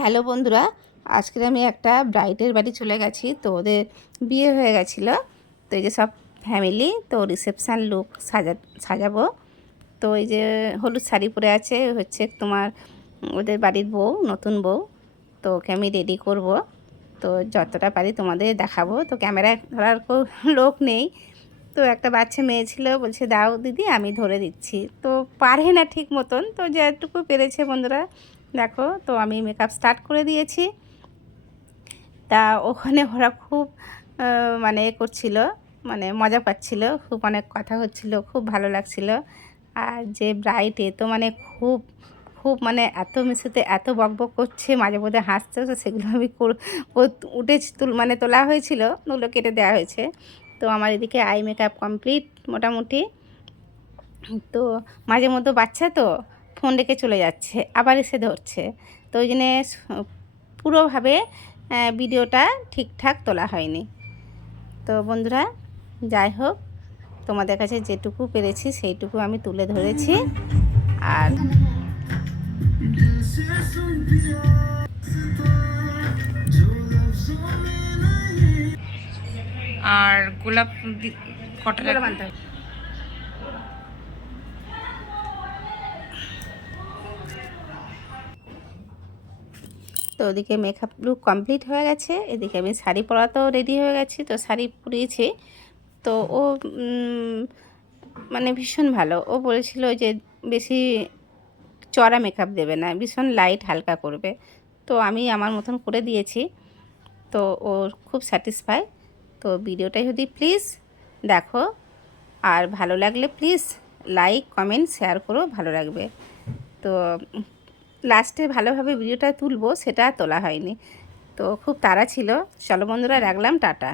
Hello বন্ধুরা, আজকে আমি একটা ব্রাইডের বাড়ি চলে গেছি। তো ওদের বিয়ে হয়ে গেছিলো। তো এই যে সব ফ্যামিলি, তো রিসেপশান লুক সাজাবো। তো এই যে হলুদ শাড়ি পরে আছে হচ্ছে তোমার ওদের বাড়ির বউ, নতুন বউ। তো ওকে আমি রেডি করব। তো যতটা পারি তোমাদের দেখাবো। তো ক্যামেরা ধরার লোক নেই। তো একটা বাচ্চা মেয়ে ছিল, বলছে দাও দিদি আমি ধরে দিচ্ছি। তো পারে না ঠিক মতন, তো যেটুকু পেরেছে বন্ধুরা দেখো। তো আমি মেকআপ স্টার্ট করে দিয়েছি। তা ওখানে ওরা খুব মানে করছিল, মানে মজা পাচ্ছিল, খুব অনেক কথা হচ্ছিল, খুব ভালো লাগছিল। আর যে ব্রাইড এ তো মানে খুব খুব মানে এত মিশুতে এত বকবক করছে, মাঝে মধ্যে হাসছে। তো সেগুলো আমি উঠেছি মানে তোলা হয়েছিল, ওগুলো কেটে দেওয়া হয়েছে। তো আমার এদিকে আই মেকআপ কমপ্লিট মোটামুটি। তো মাঝে মধ্যে বাচ্চা তো ফোন রেখে চলে যাচ্ছে, আবার এসে ধরছে। তো ওই জন্যে পুরোভাবে ভিডিওটা ঠিকঠাক তোলা হয়নি। তো বন্ধুরা যাই হোক, তোমাদের কাছে যেটুকু পেরেছি সেইটুকু আমি তুলে ধরেছি। আর আর গোলাপ কটা বানতে হবে। তো ওদিকে মেকআপ লুক কমপ্লিট হয়ে গেছে, এদিকে আমি শাড়ি পরাতেও রেডি হয়ে গেছি। তো শাড়ি পরিয়েছি। তো ও মানে ভীষণ ভালো। ও বলেছিল যে বেশি চড়া মেকআপ দেবে না, ভীষণ লাইট হালকা করবে। তো আমি আমার মতন করে দিয়েছি। তো ওর খুব স্যাটিসফাই। তো ভিডিওটা যদি প্লিজ দেখো, আর ভালো লাগলে প্লিজ লাইক কমেন্ট শেয়ার করো, ভালো লাগবে। তো লাস্টে ভালোভাবে ভিডিওটা তুলবো, সেটা তোলা হয়নি। তো খুব তাড়া ছিল। চলো বন্ধুরা, রাখলাম, টাটা।